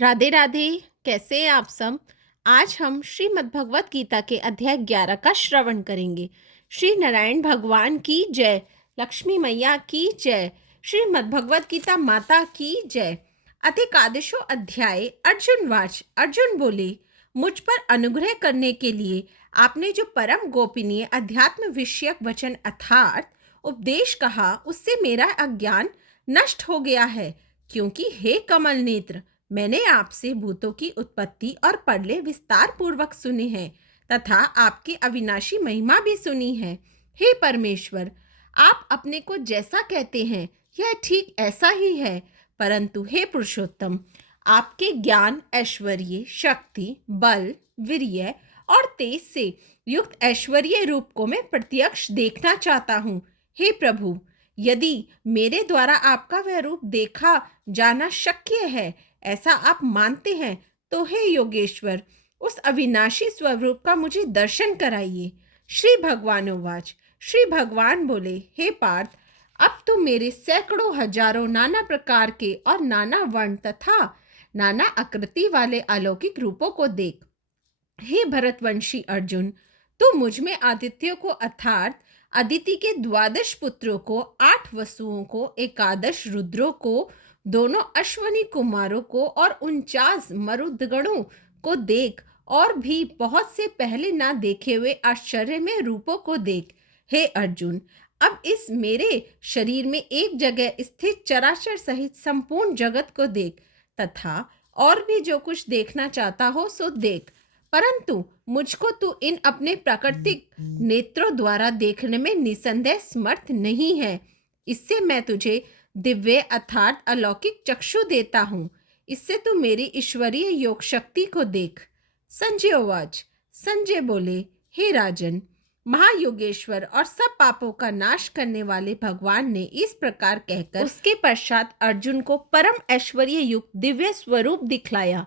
राधे राधे। कैसे हैं आप सब। आज हम श्रीमद् भगवत गीता के अध्याय 11 का श्रवण करेंगे। श्री नारायण भगवान की जय, लक्ष्मी मैया की जय, श्रीमद् भगवत गीता माता की जय। अधिकादशो अध्याय। अर्जुन वाच। अर्जुन बोले, मुझ पर अनुग्रह करने के लिए आपने जो परम गोपनीय अध्यात्म विषयक वचन अर्थात उपदेश कहा, उससे मेरा अज्ञान नष्ट हो गया है। क्योंकि हे कमल नेत्र, मैंने आपसे भूतों की उत्पत्ति और प्रलय विस्तार पूर्वक सुने हैं तथा आपकी अविनाशी महिमा भी सुनी है। हे परमेश्वर, आप अपने को जैसा कहते हैं यह ठीक ऐसा ही है, परंतु हे पुरुषोत्तम, आपके ज्ञान, ऐश्वर्य, शक्ति, बल, वीर्य और तेज से युक्त ऐश्वर्य रूप को मैं प्रत्यक्ष देखना चाहता हूँ। हे प्रभु, यदि मेरे द्वारा आपका वह रूप देखा जाना शक्य है, ऐसा आप मानते हैं, तो हे योगेश्वर, उस अविनाशी स्वरूप का मुझे दर्शन कराइए। श्री भगवान उवाच। श्री भगवान बोले, हे पार्थ, अब तू मेरे सैकड़ों हजारों नाना प्रकार के और नाना वर्ण तथा नाना आकृति वाले अलौकिक रूपों को देख। हे भरतवंशी अर्जुन, तू मुझ में आदित्यों को अर्थात अदिति के 12 पुत्रों को, 8 वसुओं को, 11 रुद्रों को, दोनों अश्वनी कुमारों को और 49 मरुदगणों को देख, और भी बहुत से पहले ना देखे हुए आश्चर्य में रूपों को देख। हे अर्जुन, अब इस मेरे शरीर में एक जगह स्थित चराचर सहित संपूर्ण जगत को देख, तथा और भी जो कुछ देखना चाहता हो सो देख, परंतु मुझको तू इन अपने प्राकृतिक नेत्रों द्वारा देखने में निसंदेह समर्थ नहीं है। इससे मैं तुझे दिव्य अर्थात अलौकिक चक्षु देता हूँ। इससे तू मेरी ईश्वरीय योग शक्ति को देख। संजय उवाच। संजय बोले, हे राजन, महायोगेश्वर और सब पापों का नाश करने वाले भगवान ने इस प्रकार कहकर उसके पश्चात अर्जुन को परम ऐश्वर्य युक्त दिव्य स्वरूप दिखलाया।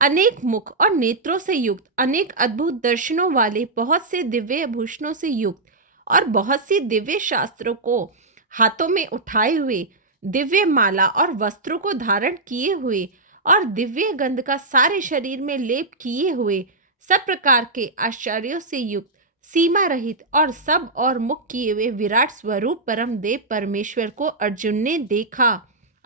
अनेक मुख और नेत्रों से युक्त, अनेक अद्भुत दर्शनों वाले, बहुत से दिव्य भूषणों से युक्त और बहुत सी दिव्य शास्त्रों को हाथों में उठाए हुए, दिव्य माला और वस्त्रों को धारण किए हुए और दिव्य गंध का सारे शरीर में लेप किए हुए, सब प्रकार के आश्चर्यों से युक्त, सीमा रहित और सब और मुख किए हुए विराट स्वरूप परम देव परमेश्वर को अर्जुन ने देखा।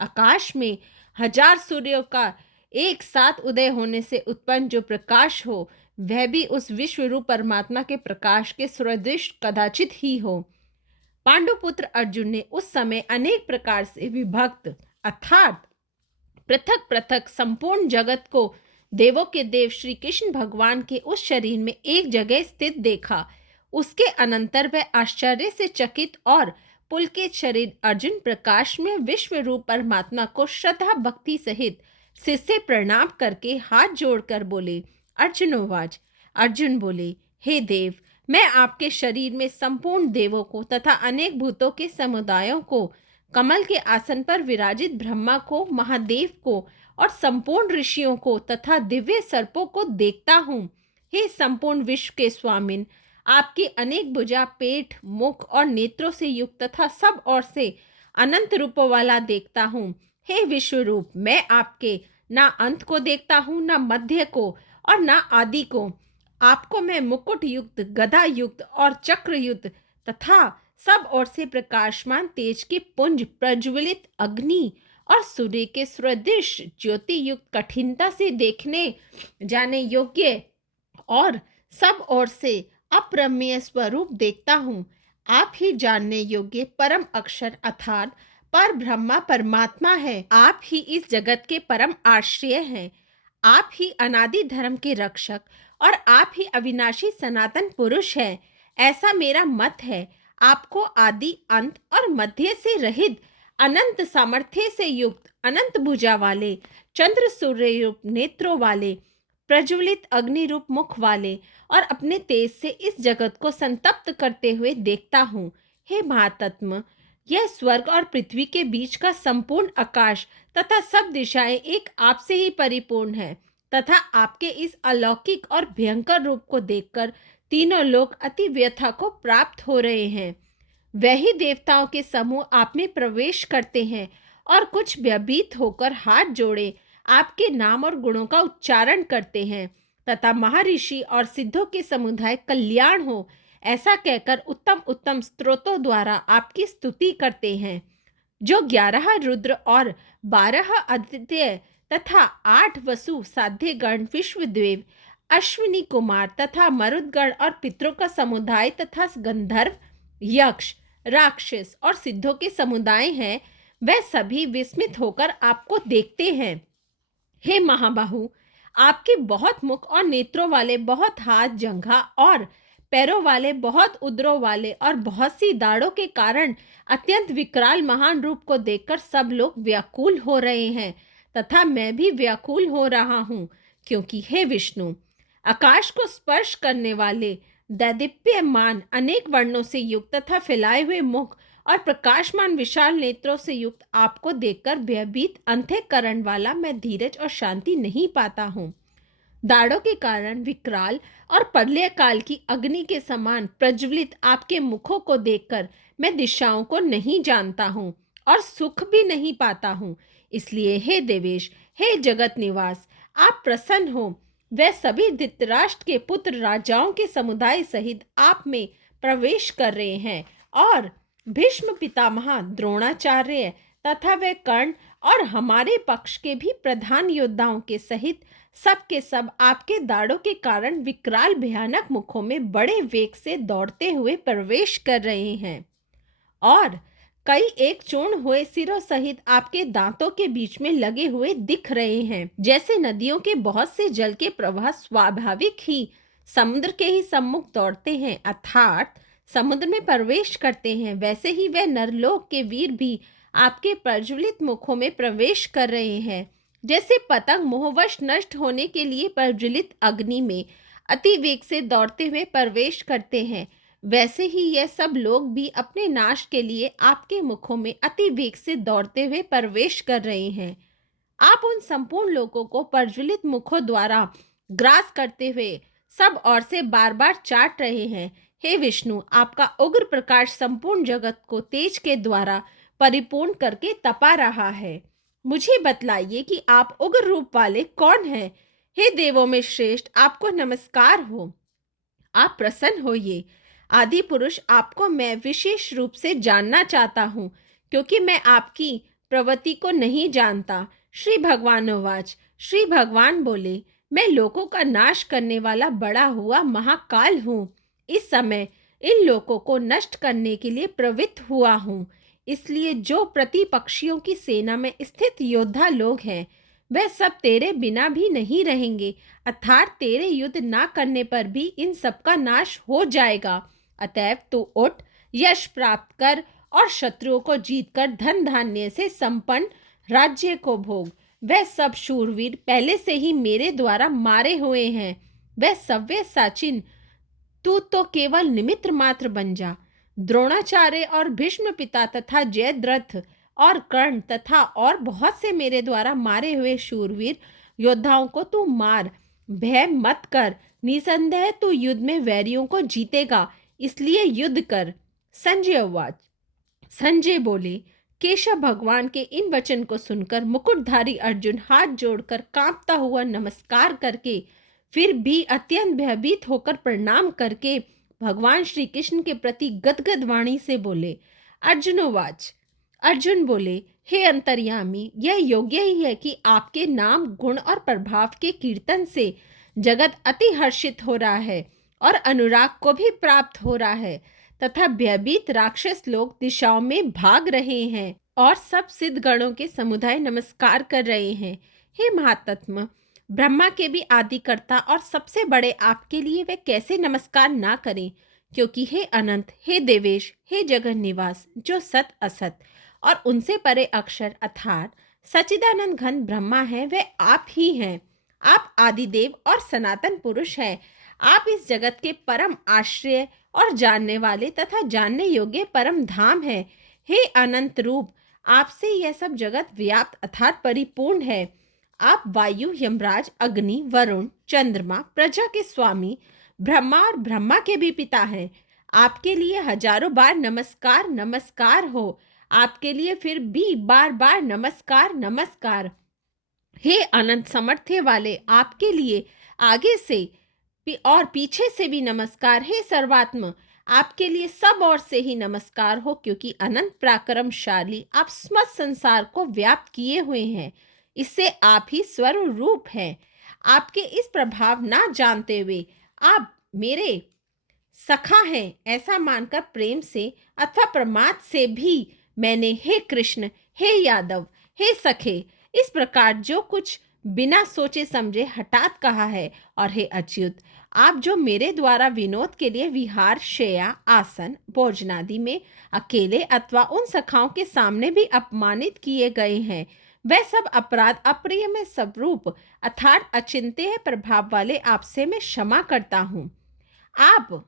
आकाश में हजार सूर्यों का एक साथ उदय होने से उत्पन्न जो प्रकाश हो, वह भी उस विश्व रूप परमात्मा के प्रकाश के सदृश कदाचित ही हो। पांडुपुत्र अर्जुन ने उस समय अनेक प्रकार से विभक्त अर्थात पृथक पृथक संपूर्ण जगत को देवों के देव श्री कृष्ण भगवान के उस शरीर में एक जगह स्थित देखा। उसके अनंतर वह आश्चर्य से चकित और पुलकित शरीर अर्जुन प्रकाश में विश्व रूप परमात्मा को श्रद्धा भक्ति सहित सिर से प्रणाम करके हाथ जोड़कर बोले। अर्जुनोवाच। अर्जुन बोले, हे देव, मैं आपके शरीर में संपूर्ण देवों को तथा अनेक भूतों के समुदायों को, कमल के आसन पर विराजित ब्रह्मा को, महादेव को और संपूर्ण ऋषियों को तथा दिव्य सर्पों को देखता हूँ। हे संपूर्ण विश्व के स्वामिन, आपकी अनेक भुजा, पेट, मुख और नेत्रों से युक्त तथा सब ओर से अनंत रूपों वाला देखता हूँ। हे विश्व रूप, मैं आपके ना अंत को देखता हूँ, ना मध्य को और ना आदि को। आपको मैं मुकुट युक्त, गदा युक्त और चक्र युक्त तथा सब ओर से प्रकाशमान तेज के पुंज, प्रज्वलित अग्नि और सूर्य के सदृश ज्योति युक्त, कठिनता से देखने जाने योग्य और सब ओर से अप्रमेय स्वरूप देखता हूँ। आप ही जानने योग्य परम अक्षर अर्थात पर ब्रह्मा परमात्मा है। आप ही इस जगत के परम आश्रय हैं। आप ही अनादि धर्म के रक्षक और आप ही अविनाशी सनातन पुरुष हैं। ऐसा मेरा मत है। आपको आदि, अंत और मध्य से रहित, अनंत सामर्थ्य से युक्त, अनंत भुजा वाले, चंद्र सूर्य रूप नेत्रों वाले, प्रज्वलित अग्नि रूप मुख वाले और अपने तेज से इस जगत को संतप्त करते हुए देखता हूँ। हे महातत्म, यह स्वर्ग और पृथ्वी के बीच का संपूर्ण आकाश तथा सब दिशाएं एक आपसे ही परिपूर्ण है, तथा आपके इस अलौकिक और भयंकर रूप को देखकर तीनों लोग अति व्यथा को प्राप्त हो रहे हैं। वही देवताओं के समूह आप में प्रवेश करते हैं और कुछ भयभीत होकर हाथ जोड़े आपके नाम और गुणों का उच्चारण करते हैं तथा महर्षि और सिद्धों के समुदाय कल्याण हो ऐसा कहकर उत्तम उत्तम स्तोत्रों द्वारा आपकी स्तुति करते हैं। जो 11 रुद्र और 12 आदित्य तथा 8 वसु साध्य गण विश्वदेव अश्विनी कुमार तथा मरुदगण और पितरों का समुदाय तथा गंधर्व यक्ष राक्षस और सिद्धों के समुदाय हैं, वह सभी विस्मित होकर आपको देखते हैं। हे महाबाहु, आपके बहुत मुख और नेत्रों वाले, बहुत हाथ जंघा और पैरों वाले, बहुत उदरों वाले और बहुत सी दाढ़ों के कारण अत्यंत विकराल महान रूप को देखकर सब लोग व्याकुल हो रहे हैं तथा मैं भी व्याकुल हो रहा हूँ, क्योंकि हे विष्णु, आकाश को स्पर्श करने वाले दैदीप्यमान अनेक वर्णों से युक्त तथा फैलाए हुए मुख और प्रकाशमान विशाल नेत्रों से युक्त आपको देखकर भयभीत अंतःकरण वाला मैं धीरज और शांति नहीं पाता हूँ। दाढ़ों के कारण विकराल और प्रलय काल की अग्नि के समान प्रज्वलित आपके मुखों को देखकर मैं दिशाओं को नहीं जानता हूँ और सुख भी नहीं पाता हूँ। इसलिए हे देवेश, हे जगत निवास, आप प्रसन्न हो। वह सभी धृतराष्ट्र के पुत्र राजाओं के समुदाय सहित आप में प्रवेश कर रहे हैं और भीष्म पितामह द्रोणाचार्य तथा वे कर्ण और हमारे पक्ष के भी प्रधान योद्धाओं के सहित सब के सब आपके दाढ़ों के कारण विकराल भयानक मुखों में बड़े वेग से दौड़ते हुए प्रवेश कर रहे हैं और कई एक चूर्ण हुए सिरों सहित आपके दांतों के बीच में लगे हुए दिख रहे हैं। जैसे नदियों के बहुत से जल के प्रवाह स्वाभाविक ही समुद्र के ही सम्मुख दौड़ते हैं अर्थात समुद्र में प्रवेश करते हैं, वैसे ही वह नरलोक के वीर भी आपके प्रज्वलित मुखों में प्रवेश कर रहे हैं। जैसे पतंग मोहवश नष्ट होने के लिए प्रज्वलित अग्नि में अति वेग से दौड़ते हुए प्रवेश करते हैं, वैसे ही यह सब लोग भी अपने नाश के लिए आपके मुखों में अति वेग से दौड़ते हुए प्रवेश कर रहे हैं। आप उन संपूर्ण लोगों को प्रज्वलित मुखों द्वारा ग्रास करते हुए सब ओर से बार बार चाट रहे हैं। हे विष्णु, आपका उग्र प्रकाश संपूर्ण जगत को तेज के द्वारा परिपूर्ण करके तपा रहा है। मुझे बतलाइए कि आप उग्र रूप वाले कौन हैं? हे देवों में श्रेष्ठ, आपको नमस्कार हो। आप प्रसन्न होइए। आदि पुरुष, आपको मैं विशेष रूप से जानना चाहता हूँ, क्योंकि मैं आपकी प्रवृत्ति को नहीं जानता। श्री भगवानोवाच। श्री भगवान बोले, मैं लोकों का नाश करने वाला बड़ा हुआ महाकाल हूँ। इस समय इन लोकों को नष्ट करने के लिए प्रवृत्त हुआ हूँ। इसलिए जो प्रतिपक्षियों की सेना में स्थित योद्धा लोग हैं, वह सब तेरे बिना भी नहीं रहेंगे, अर्थात तेरे युद्ध ना करने पर भी इन सब का नाश हो जाएगा। अतएव तू उठ, यश प्राप्त कर और शत्रुओं को जीतकर धन धान्य से संपन्न राज्य को भोग। वह सब शूरवीर पहले से ही मेरे द्वारा मारे हुए हैं। वह सव्य साचिन, तू तो केवल निमित्त मात्र बन जा। द्रोणाचार्य और भीष्म पिता तथा जयद्रथ और कर्ण तथा और बहुत से मेरे द्वारा मारे हुए शूरवीर योद्धाओं को तू मार। भय मत कर, निसंदेह तू युद्ध में वैरियों को जीतेगा, इसलिए युद्ध कर। संजय उवाच। संजय बोले, केशव भगवान के इन वचन को सुनकर मुकुटधारी अर्जुन हाथ जोड़कर कांपता हुआ नमस्कार करके फिर भी अत्यंत भयभीत होकर प्रणाम करके भगवान श्री कृष्ण के प्रति गदगद वाणी से बोले। अर्जुनोवाच। अर्जुन बोले, हे अंतर्यामी, यह योग्य ही है कि आपके नाम गुण और प्रभाव के कीर्तन से जगत अति हर्षित हो रहा है और अनुराग को भी प्राप्त हो रहा है तथा भयभीत राक्षस लोग दिशाओं में भाग रहे हैं और सब सिद्ध गणों के समुदाय नमस्कार कर रहे हैं। हे महात्म, ब्रह्मा के भी आदिकर्ता और सबसे बड़े आपके लिए वे कैसे नमस्कार ना करें, क्योंकि हे अनंत, हे देवेश, हे जगन निवास, जो सत असत और उनसे परे अक्षर अर्थात सच्चिदानंद घन ब्रह्मा है, वे आप ही हैं। आप आदिदेव और सनातन पुरुष हैं। आप इस जगत के परम आश्रय और जानने वाले तथा जानने योग्य परम धाम है। हे अनंत रूप, आपसे यह सब जगत व्याप्त अर्थात परिपूर्ण है। आप वायु, यमराज, अग्नि, वरुण, चंद्रमा, प्रजा के स्वामी, ब्रह्मा और ब्रह्मा के भी पिता हैं। आपके लिए हजारों बार नमस्कार नमस्कार हो। आपके लिए फिर भी बार बार नमस्कार नमस्कार। हे अनंत सामर्थ्य वाले, आपके लिए आगे से और पीछे से भी नमस्कार। हे सर्वात्म, आपके लिए सब ओर से ही नमस्कार हो, क्योंकि अनंत पराक्रमशाली आप समस्त संसार को व्याप्त किए हुए हैं। इससे आप ही स्वरूप रूप हैं। आपके इस प्रभाव ना जानते हुए आप मेरे सखा हैं ऐसा मानकर प्रेम से अथवा प्रमाद से भी मैंने हे कृष्ण, हे यादव, हे सखे, इस प्रकार जो कुछ बिना सोचे समझे हठात कहा है। और हे अच्युत, आप जो मेरे द्वारा विनोद के लिए विहार, शय्या, आसन, भोजनादि में अकेले अथवा उन सखाओं के सामने भी अपमानित किए गए हैं, वह सब अपराध अप्रिय में स्वरूप अर्थात अचिंत्य प्रभाव वाले आपसे मैं क्षमा करता हूँ। आप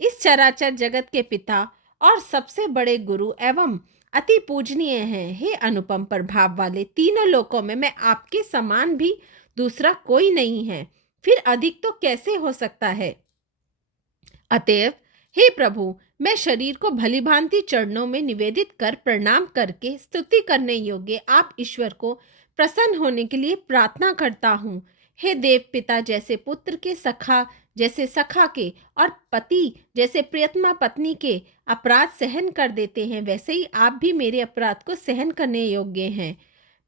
इस चराचर जगत के पिता और सबसे बड़े गुरु एवं अति पूजनीय हैं। हे अनुपम प्रभाव वाले, तीनों लोकों में मैं आपके समान भी दूसरा कोई नहीं है, फिर अधिक तो कैसे हो सकता है। अतएव हे प्रभु, मैं शरीर को भलीभांति चरणों में निवेदित कर प्रणाम करके स्तुति करने योग्य आप ईश्वर को प्रसन्न होने के लिए प्रार्थना करता हूँ। हे देव पिता जैसे पुत्र के, सखा जैसे सखा के और पति जैसे प्रियतमा पत्नी के अपराध सहन कर देते हैं, वैसे ही आप भी मेरे अपराध को सहन करने योग्य हैं।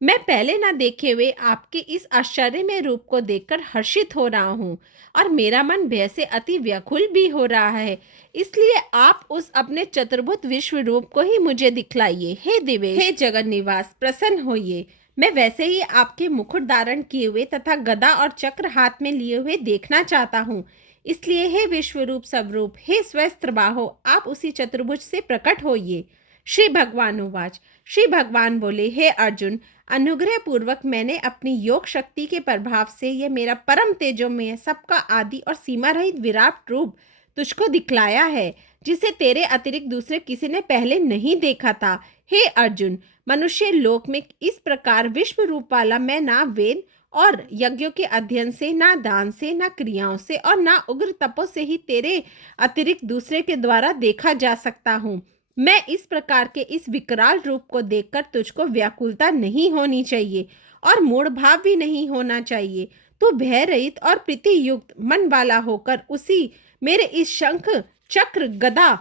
मैं पहले न देखे हुए आपके इस आश्चर्यमय रूप को देखकर हर्षित हो रहा हूँ और मेरा मन भय से अति व्याकुल भी हो रहा है। इसलिए आप उस अपने चतुर्भुज विश्व रूप को ही मुझे दिखलाइए। हे दिवेश, हे जगन निवास, प्रसन्न होइए। मैं वैसे ही आपके मुकुट धारण किए हुए तथा गदा और चक्र हाथ में लिए हुए देखना चाहता हूँ। इसलिए हे विश्वरूप स्वरूप, हे स्वस्त्र बाहो, आप उसी चतुर्भुज से प्रकट होइए। श्री भगवान उवाच। श्री भगवान बोले, हे अर्जुन, अनुग्रह पूर्वक मैंने अपनी योग शक्ति के प्रभाव से यह मेरा परम तेजोमय, सबका आदि और सीमा रहित विराट रूप तुझको दिखलाया है, जिसे तेरे अतिरिक्त दूसरे किसी ने पहले नहीं देखा था। हे अर्जुन, मनुष्य लोक में इस प्रकार विश्व रूप वाला मैं ना वेद और यज्ञों के अध्ययन से, ना दान से, ना क्रियाओं से और ना उग्र तपों से ही तेरे अतिरिक्त दूसरे के द्वारा देखा जा सकता हूँ। मैं इस प्रकार के इस विकराल रूप को देखकर तुझको व्याकुलता नहीं होनी चाहिए और मूढ़ भाव भी नहीं होना चाहिए। तू भय रहित और प्रीति युक्त मन वाला होकर उसी मेरे इस शंख, चक्र, गदा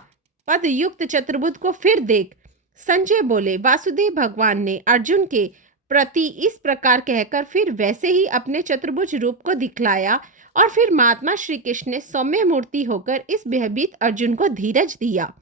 पद युक्त चतुर्भुज को फिर देख। संजय बोले, वासुदेव भगवान ने अर्जुन के प्रति इस प्रकार कहकर फिर वैसे ही अपने चतुर्भुज रूप को दिखलाया और फिर महात्मा श्री कृष्ण ने सौम्य मूर्ति होकर इस भयभीत अर्जुन को धीरज दिया।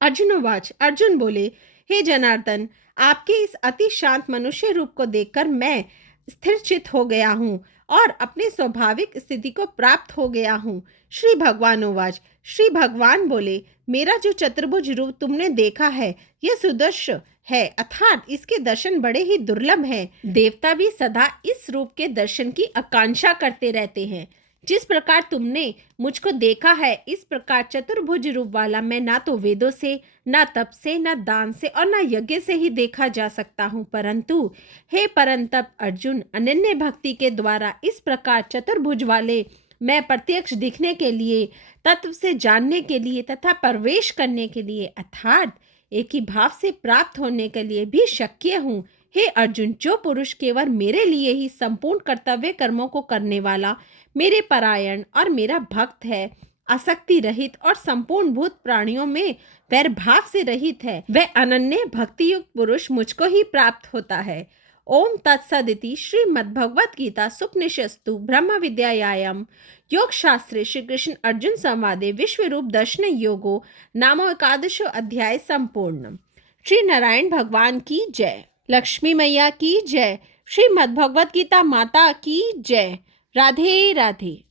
अर्जुनोवाच। अर्जुन बोले, हे जनार्दन, आपके इस अति शांत मनुष्य रूप को देखकर मैं स्थिरचित हो गया हूँ और अपने स्वाभाविक स्थिति को प्राप्त हो गया हूँ। श्री भगवान उवाच। श्री भगवान बोले, मेरा जो चतुर्भुज रूप तुमने देखा है यह सुदर्श है, अर्थात इसके दर्शन बड़े ही दुर्लभ हैं। देवता भी सदा इस रूप के दर्शन की आकांक्षा करते रहते हैं। जिस प्रकार तुमने मुझको देखा है, इस प्रकार चतुर्भुज रूप वाला मैं ना तो वेदों से, ना तप से, ना दान से और ना यज्ञ से ही देखा जा सकता हूँ, परंतु हे परंतप अर्जुन, अनन्य भक्ति के द्वारा इस प्रकार चतुर्भुज वाले मैं प्रत्यक्ष दिखने के लिए, तत्व से जानने के लिए तथा प्रवेश करने के लिए अर्थात एक ही भाव से प्राप्त होने के लिए भी शक्य हूँ। हे अर्जुन, जो पुरुष केवल मेरे लिए ही संपूर्ण कर्तव्य कर्मों को करने वाला, मेरे परायण और मेरा भक्त है, आसक्ति रहित और संपूर्ण भूत प्राणियों में वैर भाव से रहित है, वह अनन्य भक्ति युक्त पुरुष मुझको ही प्राप्त होता है। ओम तत्सदिति श्रीमद्भगवद गीता सुपनिषस्तु ब्रह्म विद्यायाम योग शास्त्रे श्री कृष्ण अर्जुन संवादे विश्व रूप दर्शन योगो नामो एकादशो अध्याय संपूर्ण। श्री नारायण भगवान की जय। लक्ष्मी मैया की जय। श्रीमद्भगवद गीता माता की जय। राधे राधे।